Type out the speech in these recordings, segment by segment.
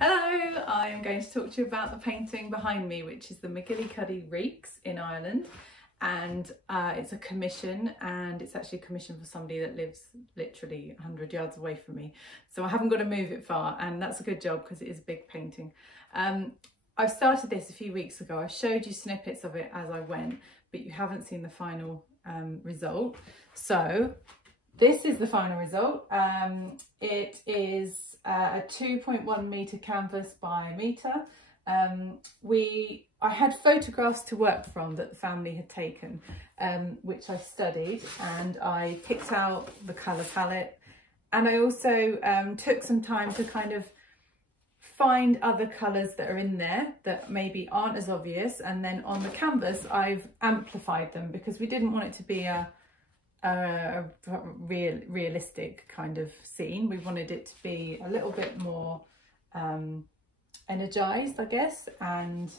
Hello, I'm going to talk to you about the painting behind me, which is the Macgillycuddy Reeks in Ireland, and it's a commission, and it's actually a commission for somebody that lives literally 100 yards away from me, so I haven't got to move it far, and that's a good job because it is a big painting. I started this a few weeks ago. I showed you snippets of it as I went, but you haven't seen the final result. So this is the final result. It is a 2.1 metre canvas by metre. I had photographs to work from that the family had taken, which I studied, and I picked out the colour palette, and I also took some time to kind of find other colours that are in there that maybe aren't as obvious, and then on the canvas I've amplified them because we didn't want it to be a realistic kind of scene. We wanted it to be a little bit more energized, I guess, and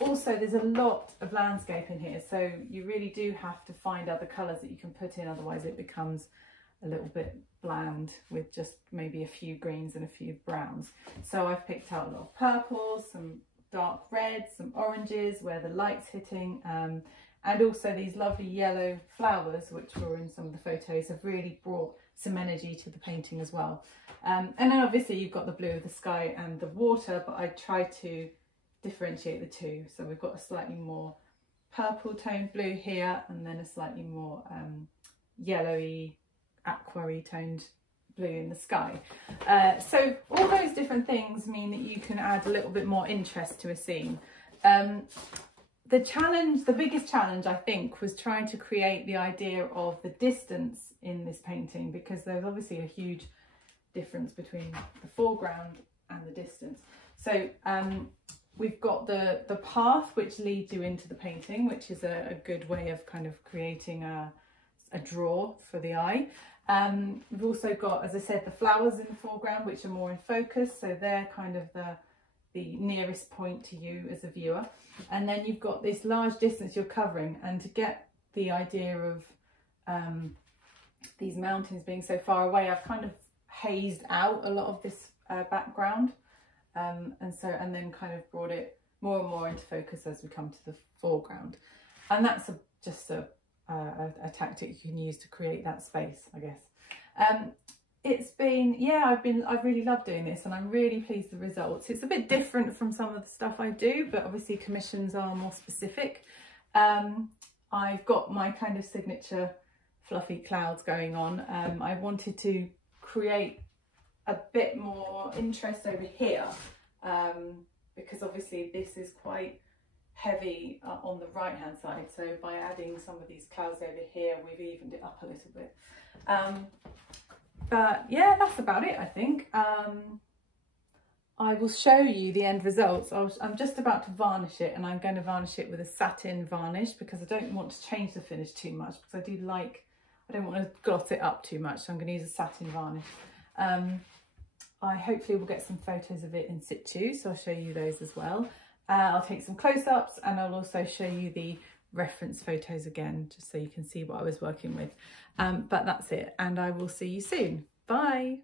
also there's a lot of landscape in here, so you really do have to find other colours that you can put in, otherwise it becomes a little bit bland with just maybe a few greens and a few browns. So I've picked out a lot of purples, some dark reds, some oranges where the light's hitting, and also these lovely yellow flowers, which were in some of the photos, have really brought some energy to the painting as well. And then obviously you've got the blue of the sky and the water, but I try to differentiate the two. So we've got a slightly more purple toned blue here, and then a slightly more yellowy, aqua-y toned blue in the sky. So all those different things mean that you can add a little bit more interest to a scene. The biggest challenge I think was trying to create the idea of the distance in this painting, because there's obviously a huge difference between the foreground and the distance. So we've got the path which leads you into the painting, which is a good way of kind of creating a draw for the eye. We've also got, as I said, the flowers in the foreground, which are more in focus, so they're kind of the nearest point to you as a viewer. And then you've got this large distance you're covering, and to get the idea of these mountains being so far away, I've kind of hazed out a lot of this background, and then kind of brought it more and more into focus as we come to the foreground. And that's just a tactic you can use to create that space, I guess. It's been, yeah, I've really loved doing this, and I'm really pleased with the results. It's a bit different from some of the stuff I do, but obviously commissions are more specific. I've got my kind of signature fluffy clouds going on. I wanted to create a bit more interest over here, because obviously this is quite heavy on the right hand side, so by adding some of these clouds over here we've evened it up a little bit. But yeah, that's about it, I think. I will show you the end results. I'm just about to varnish it, and I'm going to varnish it with a satin varnish because I don't want to change the finish too much, because I don't want to glot it up too much, so I'm going to use a satin varnish. I hopefully will get some photos of it in situ, so I'll show you those as well. I'll take some close-ups, and I'll also show you the reference photos again, just so you can see what I was working with. But that's it, and I will see you soon. Bye.